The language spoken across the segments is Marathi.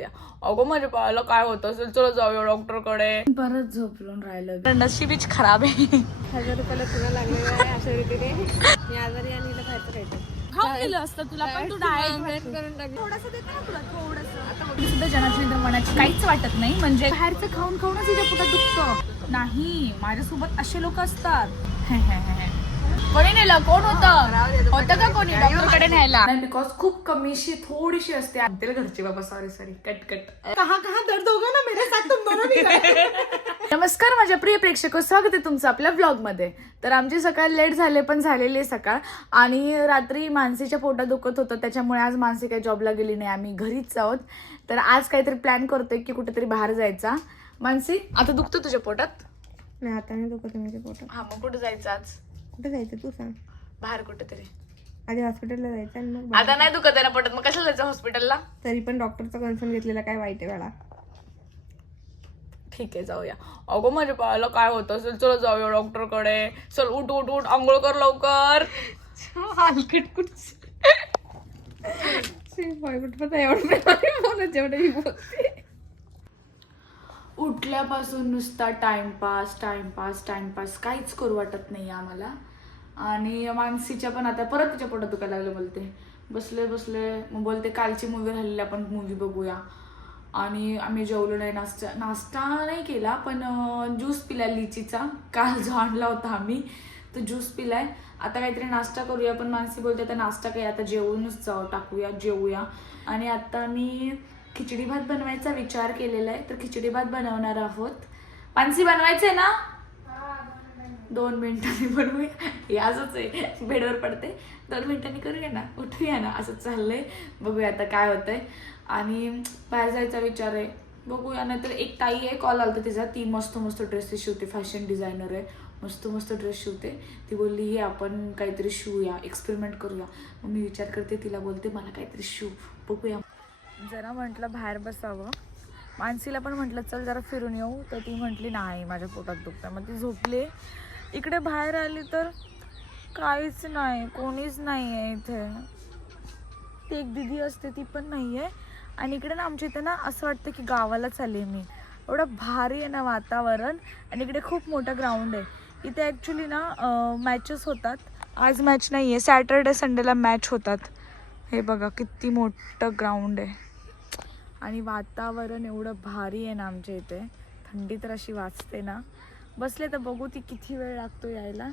जाऊया. अगो माझ्या बाळाला काय होत असेल, चलो जाऊया डॉक्टरकडे. परत झोपलून राहिलं, नशीबच खराब आहे. 1000 रुपयाला तुला लागलेलं आहे अशा रीतीने मी आजारी आणि हिला खायचं खाऊन गेलं असतं तुला, पण तू डाएट करून टाकली. थोडंसं देते ना तुला, थोडंसं. आता बघ सुद्धा जनाची मनाची काहीच वाटत नाही, म्हणजे बाहेरचं खाऊन खाऊनच हिच्या पोटात दुखतं. नाही, माझ्यासोबत असे लोक असतात. कोणी नेलं, कोण होतं का कोणी डॉक्टरकडे न्यायला? नाही, बिकॉज खूप कमीशी थोडीशी असते. आंतेल घरची बाबा, सॉरी कट कहा दर्द होगा ना मेरे साथ, तुम दोनों भी गए. नमस्कार माझ्या प्रिय प्रेक्षक, स्वागत आहे तुमचं आपल्या व्लॉग मध्ये. तर आमची सकाळ लेट झाले, पण झालेली सकाळ. आणि रात्री मानसीच्या पोटात दुखत होतं, त्याच्यामुळे आज मानसी काही जॉबला गेली नाही, आम्ही घरीच आहोत. तर आज काहीतरी प्लॅन करतोय की कुठेतरी बाहेर जायचा. मानसी, आता दुखतं तुझ्या पोटात? नाही, आता नाही दुखत माझ्या पोटात. हा, मग कुठे जायचं आज? कुठे जायचं तू सांग. बाहेर कुठेतरी. आधी हॉस्पिटलला जायचं आणि मग आता नाही दुखत आहे ना पोटात, मग कशाला जायचं हॉस्पिटलला? तरी पण डॉक्टरचा कन्सर्न घेतलेला काय वाईट आहे वेळा. ठीक आहे, जाऊया. अगो माझ्या बाळाला काय होत असेल, चलो जाऊया डॉक्टरकडे. चल उठ उठ उठ, आंघोळ कर लवकर. हलकट कुठच उठल्यापासून नुसता टाइमपास काहीच करू वाटत नाही आम्हाला. आणि मानसीच्या पण आता परत तिच्या पोटात दुखायला लागलं. बोलते बसले मग बोलते कालची मूवी राहिलेली, आपण मूवी बघूया. आणि आम्ही जेवलो नाही, नाश्ता नाही केला, पण ज्यूस पिला लिचीचा. काल जो आणला होता आम्ही तो ज्यूस पिलाय. आता काहीतरी नाश्ता करूया, पण मानसी बोलते आता नाश्ता काही, आता जेवूनच जेवूया. आणि आता मी खिचडी भात बनवायचा विचार केलेला आहे, तर खिचडी भात बनवणार आहोत. मानसी, बनवायचंय ना? 2 मिनिटांनी बनवूया. हे असंच आहे, बेडवर पडते, 2 मिनिटांनी करूया ना, उठूया ना, असं चाललंय. बघूया आता काय होतंय. आणि बाहेर जायचा विचार आहे, बघूया. नाहीतर एक ताई आहे, कॉल आला तिचा, ती मस्त ड्रेसेस शिवते, फॅशन डिझायनर आहे, मस्त ड्रेस शिवते. ती बोलली हे आपण काहीतरी शिवूया, एक्सपेरिमेंट करूया. मग मी विचार करते, तिला बोलते मला काहीतरी शिव, बघूया. जरा म्हटलं बाहेर बसावं. मानसीला पण म्हटलं चल जरा फिरून येऊ, तर ती म्हटली नाही माझ्या पोटात दुखतं. मग ती झोपली. इकडे बाहेर आली तर काहीच नाही, कोणीच नाही आहे इथे. ती एक दिदी असते, ती पण नाही आहे. आणि इकडे ना आमच्या इथे ना असं वाटतं की गावालाच आले मी. एवढं भारी आहे ना वातावरण. आणि इकडे खूप मोठं ग्राउंड आहे. इथे ॲक्च्युली ना मॅचेस होतात. आज मॅच नाही आहे, सॅटर्डे संडेला मॅच होतात. हे बघा किती मोठं ग्राउंड आहे. आणि वातावरण एवढं भारी आहे ना आमच्या इथे. थंडी तर अशी वाजते ना. बसले तर बघू ती किती वेळ लागतो यायला.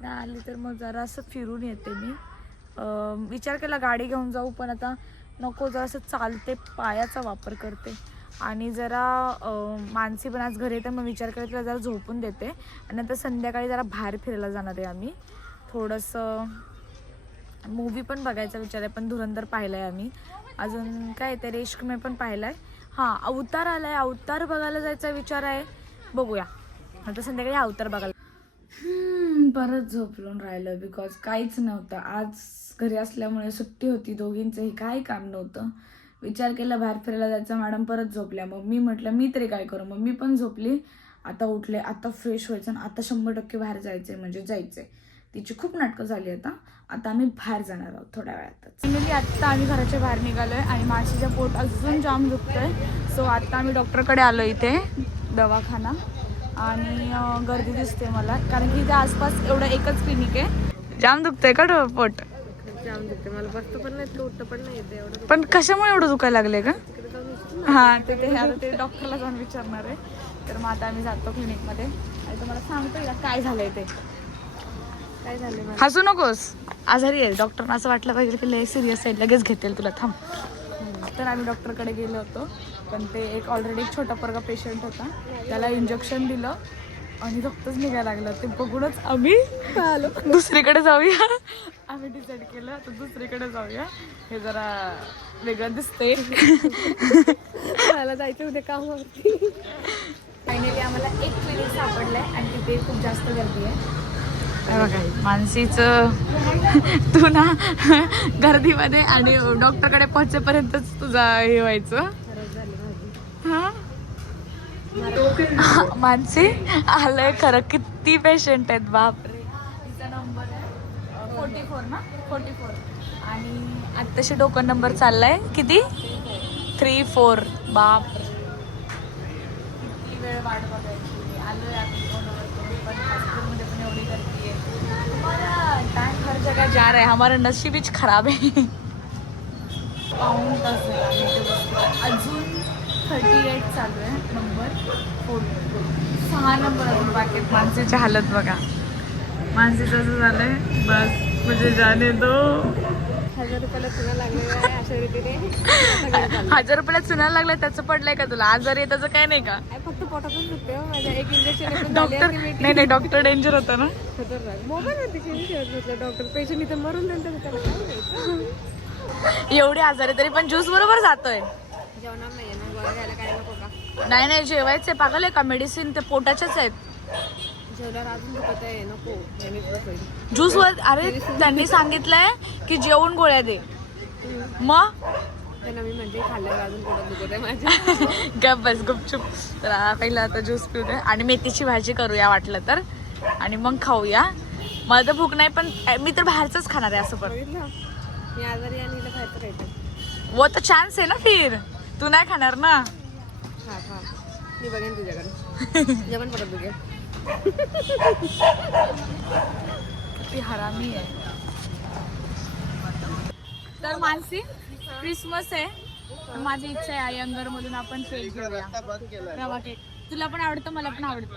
नाही आली तर मग जरा असं फिरून येते मी. विचार केला गाडी घेऊन जाऊ, पण आता नको, जरा असं चालते, पायाचा वापर करते. आणि जरा मानसी पण आज घरी येते, मग विचार केला तिला जरा झोपून देते. आणि नंतर संध्याकाळी जरा बाहेर फिरायला जाणार आहे आम्ही. थोडंसं मूवी पण बघायचा विचार आहे, पण धुरंधर पाहिला आहे आम्ही. अजून काय ते रेश्कमे पण पाहिला आहे. हां, अवतार आला आहे, अवतार बघायला जायचा विचार आहे. बघूया आता संध्याकाळी अवतार बघायला. परत झोपलून राहिलं, बिकॉज काहीच नव्हतं आज. घरी असल्यामुळे सुट्टी होती, दोघींचंही काही काम नव्हतं. विचार केला बाहेर फिरायला जायचा, मॅडम परत झोपल्या. मग मी म्हटलं मी तरी काय करू, मग मी पण झोपली. आता उठले, आता फ्रेश व्हायचं आणि आता 100% बाहेर जायचंय, म्हणजे जायचंय. तिची खूप नाटकं झाली. आता आम्ही बाहेर जाणार आहोत थोड्या वेळातच. फायनली आत्ता आम्ही घराच्या बाहेर निघालोय आणि मानसीच्या पोट अजून जाम दुखतंय. सो आता आम्ही डॉक्टरकडे आलो, इथे दवाखाना. आणि गर्दी दिसते मला, कारण की इथे आसपास एवढं एकच क्लिनिक आहे. जाम दुखतंय का पोट? जाम दुखते मला, बसतो पण नाही, उठतं पण नाही येते एवढं. पण कशामुळे एवढं दुखायला लागले का? हां, ते आता ते डॉक्टरला जाऊन विचारणार आहे. तर मग आता आम्ही जातो क्लिनिकमध्ये आणि तुम्हाला सांगतो काय झालंय ते. काय झालं? हसू नकोस, आजारी आहे. डॉक्टरना असं वाटलं पाहिजे की लय सिरियस आहे, लगेच घेतील तुला, थांब. तर आम्ही डॉक्टरकडे गेलो होतो, पण ते एक ऑलरेडी एक छोटा पोरगा पेशंट होता, त्याला इंजेक्शन दिलं आणि रक्तच निघायला लागलं. ते बघूनच आम्ही आलो दुसरीकडे जाऊया. आम्ही डिसाईड केलं आता दुसरीकडे जाऊया, हे जरा वेगळं दिसतंय. मला जायचं उद्या कामावरती. फायनली आम्हाला एक क्लिनिक सापडलंय आणि तिथे खूप जास्त गर्दी आहे. बघा मानसीचं तू ना गर्दीमध्ये आणि डॉक्टरकडे पोहोचेपर्यंतच तुझा हे व्हायचं. हा, मानसी आलंय खरं, किती पेशंट आहेत बापरे. तिचा नंबर आहे 44 ना, 44. आणि आत्ताशी टोकन नंबर चाललाय किती, 3, 4 बाप किती वेळ वाट बघायची. आलोय आम्ही कोणावर पण हॉस्पिटलमध्ये पण एवढी गर्दी आहे. तुम्हाला टाइम हर जगह जा रहा है, हमारा नशीब हीच खराब आहे. पाऊण तास झाला आम्ही इथे बसलो. अजून 38 चालू आहे नंबर 6 नंबर अजून बाकी आहेत. मानसीची हालत बघा. मानसीचं असं झालंय बस म्हणजे जाने दो. 1000 रुपयाला चुना लागलेला आहे अशा रीतीने. 1000 रुपयाला चुनायला लागलं त्याचं पडलंय का तुला? आजारी आहे त्याचं काय नाही का? फक्त पोटातच दुखते हो माझ्या. एक इंजेक्शन डॉक्टर नाही डॉक्टर डेंजर होता ना. खतरनाक मोबाईल होती घेतलं डॉक्टर. पेशंट इथे मरून नंतर त्याला काय माहिती. एवढे आजारी तरी पण ज्यूस बरोबर जातोय. जेवणार नाहीये ना, गोळ्या घ्यायला काय नको का? नाही जेवायचे पागल आहे का? मेडिसिन ते पोटाच्याच आहेत. जेवल्यावर अजून दुखत आहे नको. ज्यूस वर अरे त्यांनी सांगितलंय की जेवून गोळ्या दे. मग त्यांना मी म्हणजे खाल्ल्यावर अजून पोटात दुखत आहे माझ्या. गप बस गुपचूप. तर पहिला आता ज्यूस पिऊ दे आणि मेथीची भाजी करूया वाटलं तर आणि मग खाऊया. मला तर भूक नाही पण मी तर बाहेरच खाणार आहे असं पण. बघितलं मी आजारी आणि हिला खायचं खायचं. वो तो चान्स आहे ना फिर. तू नाही खाणार ना. हा खा मी बघेन तुझ्याकडे. जेवण पडत दुखे. ती हरामी आहे. तर मानसी क्रिसमस आहे. माझी इच्छा आहे अयंगर मधून आपण केक घेऊया. रवा केक तुला पण आवडतं मला पण आवडतं.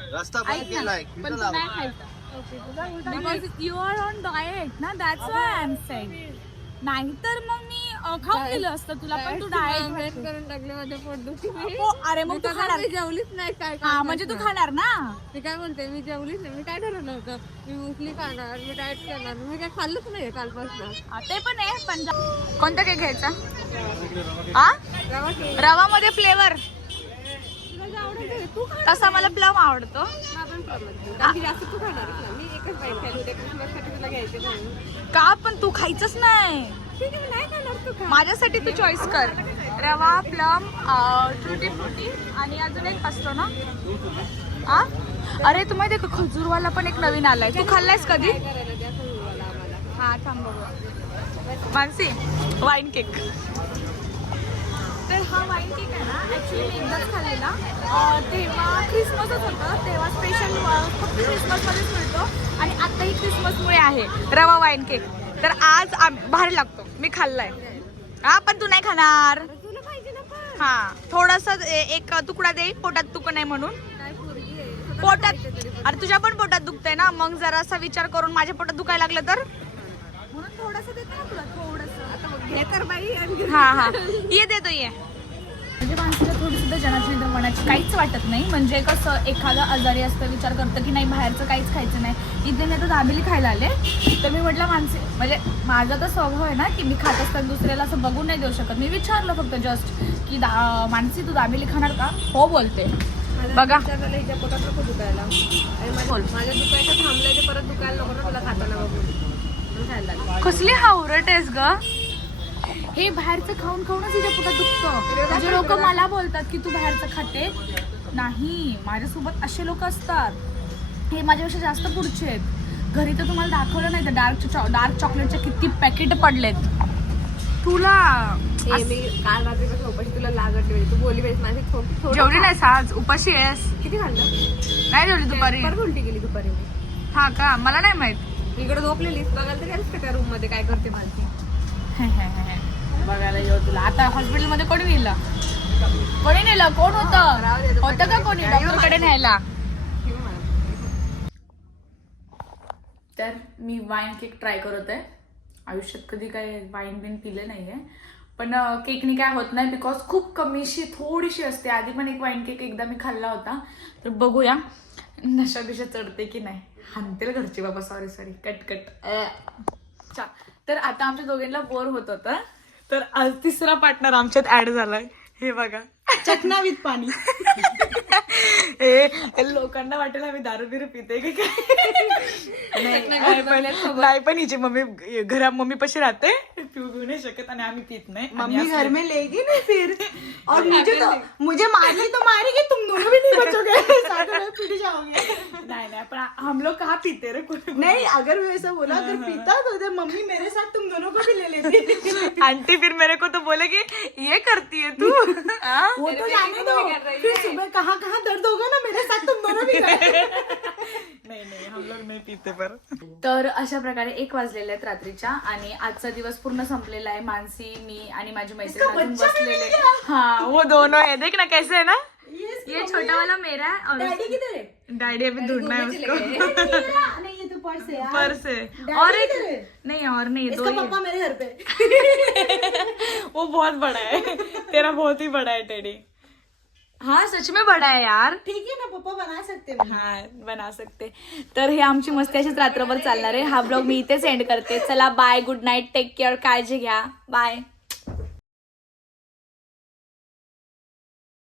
पण तू नाही खायचं because you are on diet ना. That's why I am saying. नाही तर मग मी खाऊन दिलं असतं तुला पण. तू डाएट करून टाकले माझ्या पोट दुखी. अरे मग तू खाणार. मी जेवलीच नाही. काय हा म्हणजे तू खाणार ना. मी काय बोलते मी जेवलीच नाही. मी काय ठरवलं होतं मी उठली खाणार मी डाएट करणार. मी काय खाल्लंच नाही कालपासून. ते पण आहे पण कोणता केक घ्यायचा? हा रवा केक रवा मध्ये फ्लेवर. तुला जे आवडेल ते तू खा. तसा मला प्लम आवडतो. आपण बाकी जास्त तू खाणार ना. मी एकच बाईट खायला उद्या क्रिसमससाठी तुला घ्यायचे म्हणून. का पण तू खायचंच नाही. ठीक आहे मी नाही खाणार तू खा. माझ्यासाठी तू चॉईस कर. रवा प्लम ट्रुटी फ्रुटी आणि अजून एक असतो ना. आ अरे तू माहिती का खजूरवाला पण एक नवीन आलाय. तू खाल्लायस कधी? काय करायला द्या खजूरवाला आम्हाला. हा थांब बघूया. Mansi wine cake. तर हा वाईन केक आहे ना ॲक्च्युली मी एकदाच खाल्लेला. तेव्हा क्रिसमसच होतं. तेव्हा स्पेशल फक्त क्रिसमसमध्येच मिळतो आणि आत्ताही क्रिसमसमुळे आहे रवा वाईन केक. तर आज भारी लागतो. मी खाल्लाय. हा पण तू नाही खाणार. तुला पाहिजे ना पण. हा थोडासा एक तुकडा दे. पोटात दुख नाही म्हणून. काय पोरगी आहे. पोटात अरे तुझ्या पण पोटात दुखतंय ना. मग जरा असा विचार करून माझ्या पोटात दुखायला लागलं तर म्हणून थोडंसं देते ना तुला. थोडंसं आता मग घे तर बाई आणि हा ये देतो ये. म्हणजे माणसाला थोडी सुद्धा जनाची नाही तर मनाची काहीच वाटत नाही. म्हणजे कसं एखादा आजारी असतं विचार करतं की नाही बाहेरचं काहीच खायचं नाही. इथे मी आता दाबेली खायला आले तर मी म्हटलं माणसे म्हणजे माझा तर स्वभाव आहे ना की मी खात असताना दुसऱ्याला असं बघून नाही देऊ शकत. मी विचारलं फक्त जस्ट की मानसी तू दाबेली खाणार का? हो बोलते. बघा हिच्या पोटात नको दुखायला. माझ्या दुखायचं थांबलं ते परत दुखायला नको ना तुला खाताना बघून खायला लागलं. कसली हावरट आहेस ग. हे बाहेरचं खाऊन खाऊनच हिच्या पोटात दुखतं. म्हणजे लोक मला बोलतात की तू बाहेरचं खाते. नाही माझ्यासोबत असे लोक असतात. हे माझ्यापेक्षा जास्त पुढचे आहेत. घरी तर तुम्हाला दाखवलं नाही तर डार्क चॉकलेटचे किती पॅकेट पडलेत. तुला मी काल रात्रीपासून उपाशी तुला लागत नाही. तू बोलली पाहिजे माझी थोडी जेवढी नाही आज उपाशी आहेस. किती खाल्लं नाही जेवली दुपारी. परत उलटी गेली दुपारी. हा का मला नाही माहित. इकडे झोपलेलीस बघायला तरी असतं त्या रूम मध्ये काय करते माझी. बघायला येऊ तुला. आता हॉस्पिटलमध्ये कोणी नेलं? कोणी नेलं? कोण होतं का कोणी डॉक्टरकडे न्यायला? तर मी वाईन केक ट्राय करत आहे. आयुष्यात कधी काय वाईन बिन पिलं नाहीये पण केकनी काय होत नाही बिकॉज खूप कमीशी थोडीशी असते. आधी पण एक वाईन केक एकदा मी खाल्ला होता. तर बघूया नशा बिशा चढते की नाही. हानतील घरची बाबा. Sorry cut. तर आता आमच्या दोघींना बोर होत होतं तर आज तिसरा पार्टनर आमच्यात ऍड झालाय. हे बघा चकना विथ पाणी. लोकांना वाटेल आम्ही दारू बिरू पिते की काय. नाही पण हिची मम्मी घरा मम्मी पशी राहते, पिऊ नाही शकत आणि आम्ही पित नाही. मम्मी घर में लेगी नहीं फिर, और मुझे मारी तो मारेगी, तुम दोनों भी नहीं बचोगे, साथ में पिट जाओगे. नहीं पण हम लोग कहाँ पीते रे कोई. नहीं, अगर मैं ऐसा बोला अगर पीता तो मम्मी मेरे साथ तुम दोनों को भी ले लेती. आंटी फिर मेरे को तो बोलेगी ये करती है तू. वो तो जाने दो, फिर सुबह कहाँ कहाँ दर्द होगा ना, मेरे साथ तुम दोनों भी नाही हम लोग नाही पीते पर. तर अशा प्रकारे 1 वाजलेले आहेत रात्रीच्या आणि आजचा दिवस पूर्ण संपलेला आहे. मानसी, मी आणि माझी मैत्रीण अजून बसलेले. हाँ वो दोनों है, देख ना कैसे है ना. ये छोटा वाला मेरा है और डैडी किधर है? डैडी अभी ढूंढना है उसको. नहीं ये तो पर्स है यार. पर्स है डैडी और एक किधर है? नहीं और नहीं, इसका दो ही पापा मेरे घर पे. है. वो बहुत बड़ा है, तेरा बहुत ही बड़ा है टेडी. हाँ सच में बड़ा है यार. ठीक है ना, पप्पा बना सकते हैं. हा बना सकते. तर हे आमची मस्ती अशीच रात्रभर चालणार आहे. हा ब्लॉग मी इथे सेंड करते. चला bye, good night, take care, काळजी घ्या, बाय.